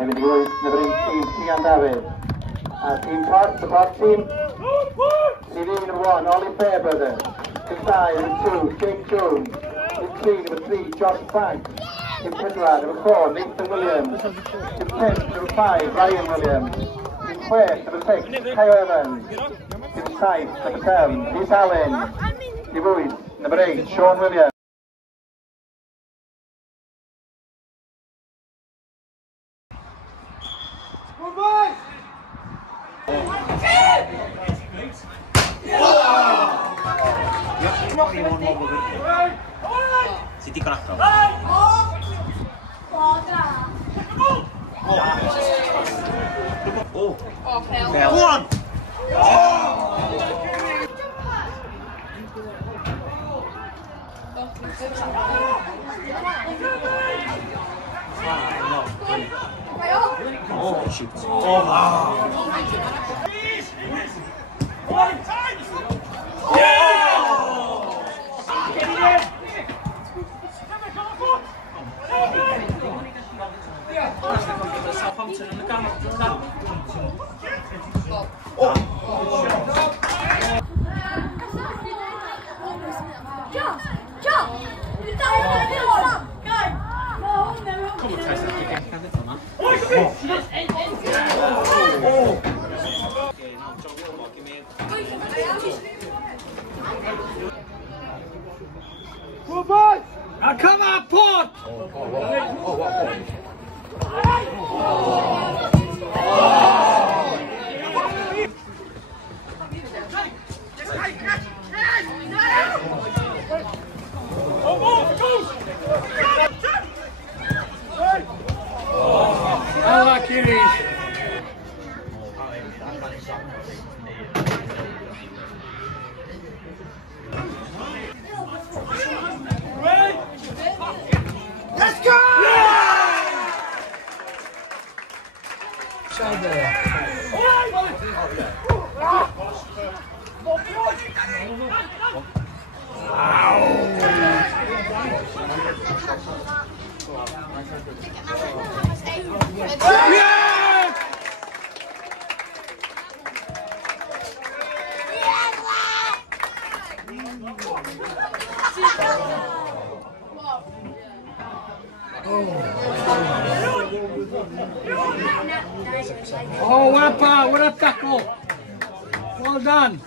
Hefyd i gwrs, nefyd tîm Sian Dafydd. A tîm Port, the Port team. CV number 1, Ollie Fairbrother. Team 5, number 2, Jake Jones. Team 3, number 3, Josh Frank. Team 4, number 4, Nathan Williams. Team 10, number 5, Ryan Williams. Team 12, number 6, Kyle Evans. Team 7, number 10, Rhys Allen. Team 8, number 8, Sean Williams. Siti kena kau. Oh. Kuat. Oh shit. Southampton in the camera. Come on, Port! Let's go! Oh, what a tackle! Well done.